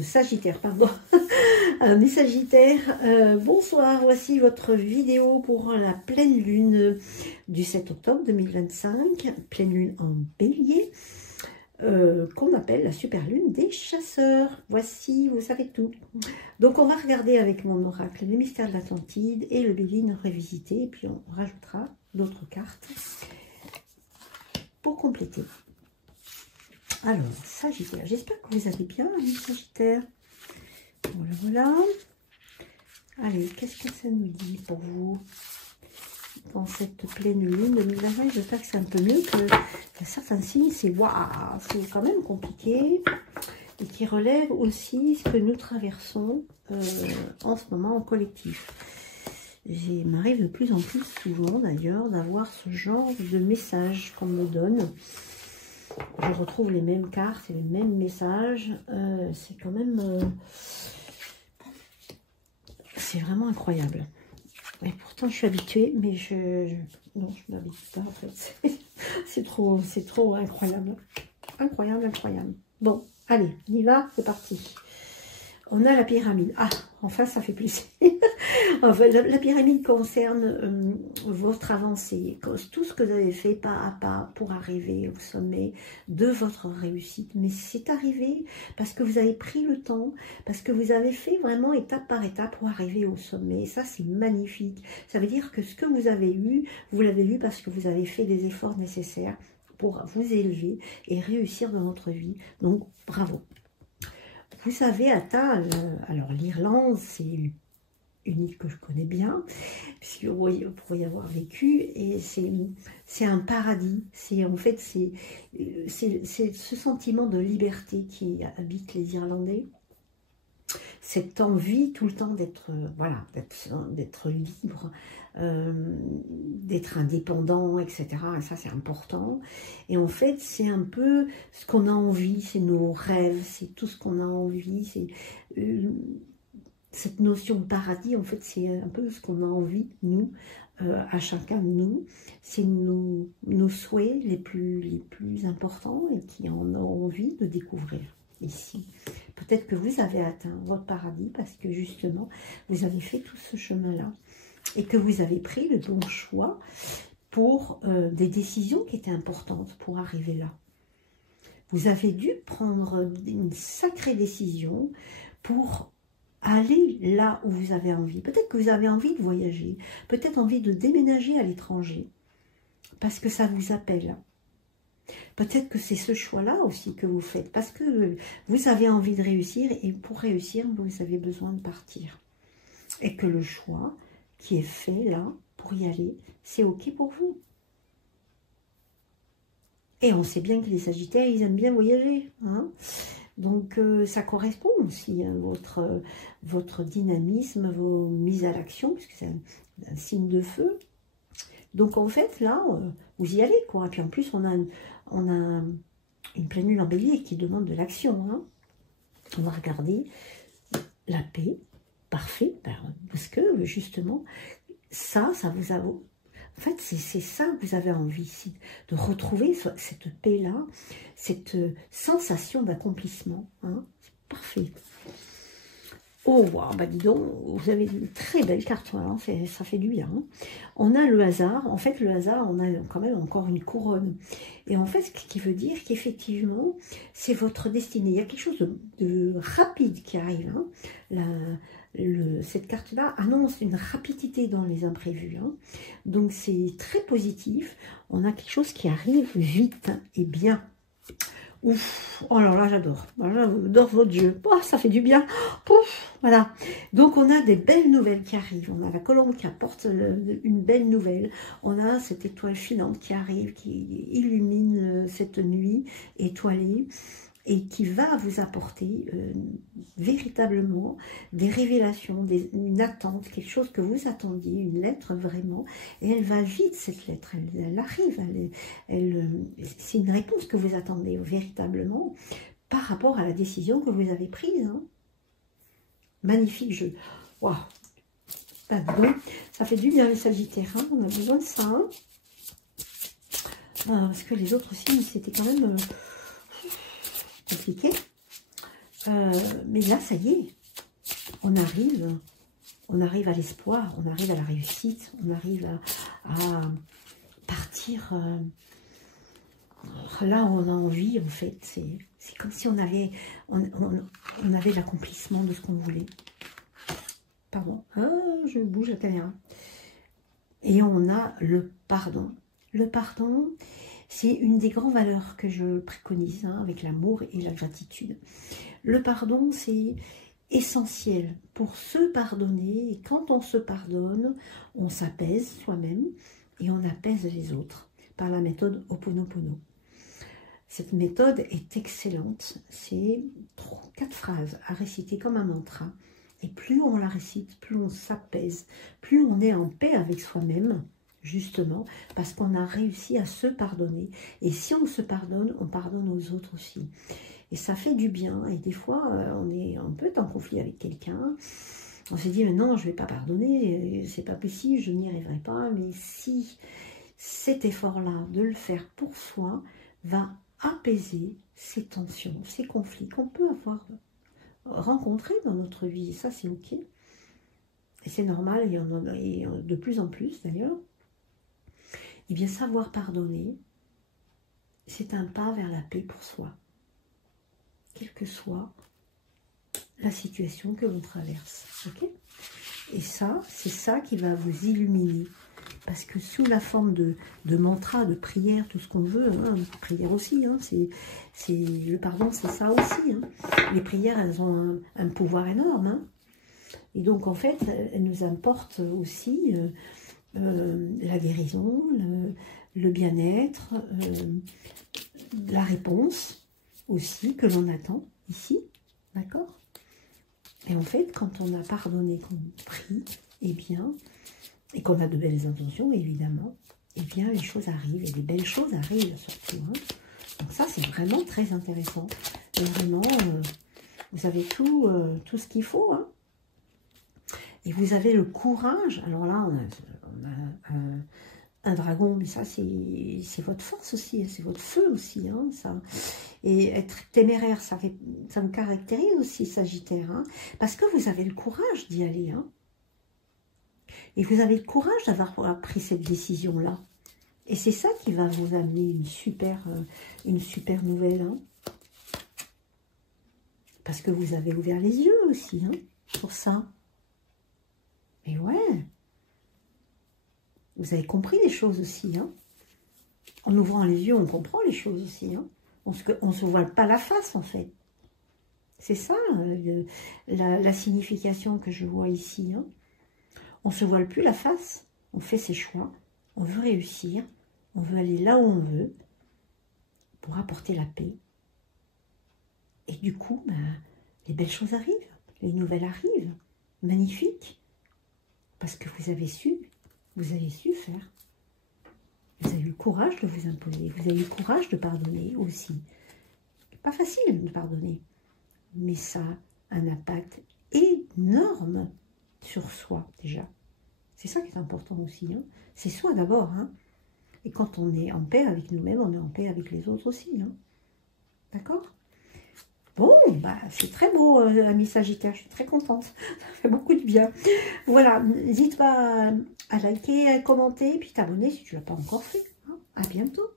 Sagittaire, pardon. Mes Sagittaires, bonsoir, voici votre vidéo pour la pleine lune du 7 octobre 2025, pleine lune en bélier, qu'on appelle la super lune des chasseurs. Voici, vous savez tout. Donc on va regarder avec mon oracle les mystères de l'Atlantide et le Béline revisité, et puis on rajoutera d'autres cartes pour compléter. Alors, Sagittaire, j'espère que vous allez bien, les Sagittaires. Voilà, voilà. Allez, qu'est-ce que ça nous dit pour vous dans cette pleine lune 2025? J'espère que c'est un peu mieux que certains signes. C'est waouh, c'est quand même compliqué. Et qui relève aussi ce que nous traversons en ce moment en collectif. Il m'arrive de plus en plus souvent d'ailleurs d'avoir ce genre de message qu'on me donne. Je retrouve les mêmes cartes et les mêmes messages. C'est quand même... c'est vraiment incroyable. Et pourtant, je suis habituée, mais non, je ne m'habitue pas en fait. C'est trop incroyable. Incroyable, incroyable. Bon, allez, on y va, c'est parti. On a la pyramide. Ah, enfin, ça fait plaisir. Enfin, la pyramide concerne votre avancée, tout ce que vous avez fait pas à pas pour arriver au sommet de votre réussite. Mais c'est arrivé parce que vous avez pris le temps, parce que vous avez fait vraiment étape par étape pour arriver au sommet. Et ça, c'est magnifique. Ça veut dire que ce que vous avez eu, vous l'avez eu parce que vous avez fait des efforts nécessaires pour vous élever et réussir dans votre vie. Donc, bravo. Vous avez atteint, alors l'Irlande, c'est une île que je connais bien, puisque vous pourriez y avoir vécu, et c'est un paradis. En fait, c'est ce sentiment de liberté qui habite les Irlandais. Cette envie tout le temps d'être voilà, d'être libre, d'être indépendant, etc. Et ça, c'est important. Et en fait, c'est un peu ce qu'on a envie, c'est nos rêves, c'est tout ce qu'on a envie. C'est cette notion de paradis, en fait, c'est un peu ce qu'on a envie, nous, à chacun de nous. C'est nos souhaits les plus importants et qui en ont envie de découvrir ici. Peut-être que vous avez atteint votre paradis parce que justement, vous avez fait tout ce chemin-là et que vous avez pris le bon choix pour des décisions qui étaient importantes pour arriver là. Vous avez dû prendre une sacrée décision pour aller là où vous avez envie. Peut-être que vous avez envie de voyager, peut-être envie de déménager à l'étranger parce que ça vous appelle. Peut-être que c'est ce choix-là aussi que vous faites, parce que vous avez envie de réussir, et pour réussir, vous avez besoin de partir. Et que le choix qui est fait là, pour y aller, c'est OK pour vous. Et on sait bien que les Sagittaires, ils aiment bien voyager. Hein, donc ça correspond aussi à votre dynamisme, vos mises à l'action, puisque c'est un signe de feu. Donc en fait, là, vous y allez, quoi. Et puis en plus, on a une pleine lune en bélier qui demande de l'action. Hein. On va regarder la paix, parfait, parce que justement, ça vous a... En fait, c'est ça que vous avez envie, de retrouver cette paix-là, cette sensation d'accomplissement. Hein. C'est parfait. Oh, wow, bah dis donc, vous avez une très belle carte, hein, ça fait du bien. Hein. On a le hasard, en fait le hasard, on a quand même encore une couronne. Et en fait, ce qui veut dire qu'effectivement, c'est votre destinée. Il y a quelque chose de rapide qui arrive. Hein. Cette carte-là annonce une rapidité dans les imprévus. Hein. Donc c'est très positif, on a quelque chose qui arrive vite et bien. Ouf, oh là là, j'adore. J'adore votre jeu. Oh, ça fait du bien. Pouf, voilà. Donc, on a des belles nouvelles qui arrivent. On a la colombe qui apporte une belle nouvelle. On a cette étoile filante qui arrive, qui illumine cette nuit étoilée et qui va vous apporter véritablement des révélations, une attente, quelque chose que vous attendiez, une lettre vraiment, et elle va vite cette lettre, elle arrive, c'est une réponse que vous attendez véritablement par rapport à la décision que vous avez prise. Hein. Magnifique jeu. Waouh. Ça fait du bien les Sagittaires, hein. On a besoin de ça. Hein. Parce que les autres signes, c'était quand même... compliqué. Mais là, ça y est, on arrive à l'espoir, on arrive à la réussite, on arrive à partir là où on a envie, en fait. C'est comme si on avait l'accomplissement de ce qu'on voulait. Pardon, je bouge la caméra. Et on a le pardon. Le pardon, c'est une des grandes valeurs que je préconise, hein, avec l'amour et la gratitude. Le pardon, c'est essentiel pour se pardonner. Et quand on se pardonne, on s'apaise soi-même et on apaise les autres par la méthode Ho'oponopono. Cette méthode est excellente. C'est 4 phrases à réciter comme un mantra. Et plus on la récite, plus on s'apaise, plus on est en paix avec soi-même, justement, parce qu'on a réussi à se pardonner. Et si on se pardonne, on pardonne aux autres aussi. Et ça fait du bien. Et des fois, on peut être en conflit avec quelqu'un. On se dit, mais non, je ne vais pas pardonner, c'est pas possible, je n'y arriverai pas. Mais si cet effort-là, de le faire pour soi, va apaiser ces tensions, ces conflits qu'on peut avoir rencontrés dans notre vie, ça c'est ok. Et c'est normal, il y en a de plus en plus d'ailleurs. Et bien savoir pardonner, c'est un pas vers la paix pour soi. Quelle que soit la situation que l'on traverse. Okay, et ça, c'est ça qui va vous illuminer. Parce que sous la forme de mantra, de prière, tout ce qu'on veut, hein, prière aussi, hein, le pardon, c'est ça aussi. Hein. Les prières, elles ont un pouvoir énorme. Hein. Et donc, en fait, elles nous apportent aussi la guérison, le bien-être, la réponse aussi que l'on attend ici. D'accord? Et en fait, quand on a pardonné, qu'on prie, eh bien, et qu'on a de belles intentions, évidemment, eh bien, les choses arrivent, et les belles choses arrivent surtout. Hein. Donc ça, c'est vraiment très intéressant. Et vraiment, vous avez tout ce qu'il faut. Hein. Et vous avez le courage. Alors là, on a un dragon, mais ça, c'est votre force aussi, c'est votre feu aussi. Hein, ça. Et être téméraire, ça me caractérise aussi, Sagittaire. Hein, parce que vous avez le courage d'y aller. Hein. Et vous avez le courage d'avoir pris cette décision-là. Et c'est ça qui va vous amener une super nouvelle. Hein. Parce que vous avez ouvert les yeux aussi, hein, pour ça. Et ouais. Vous avez compris les choses aussi. Hein. En ouvrant les yeux, on comprend les choses aussi. Hein. On ne se voile pas la face, en fait. C'est ça, la signification que je vois ici. Hein. On ne se voile plus la face, on fait ses choix, on veut réussir, on veut aller là où on veut pour apporter la paix. Et du coup, ben, les belles choses arrivent, les nouvelles arrivent, magnifiques, parce que vous avez su faire. Vous avez eu le courage de vous imposer, vous avez eu le courage de pardonner aussi. Pas facile de pardonner, mais ça a un impact énorme sur soi déjà. C'est ça qui est important aussi. Hein. C'est soi d'abord. Hein. Et quand on est en paix avec nous-mêmes, on est en paix avec les autres aussi. Hein. D'accord? Bon, bah, c'est très beau, ami Sagittaire. Je suis très contente. Ça fait beaucoup de bien. Voilà, n'hésite pas à liker, à commenter, et puis t'abonner si tu ne l'as pas encore fait. Hein. À bientôt.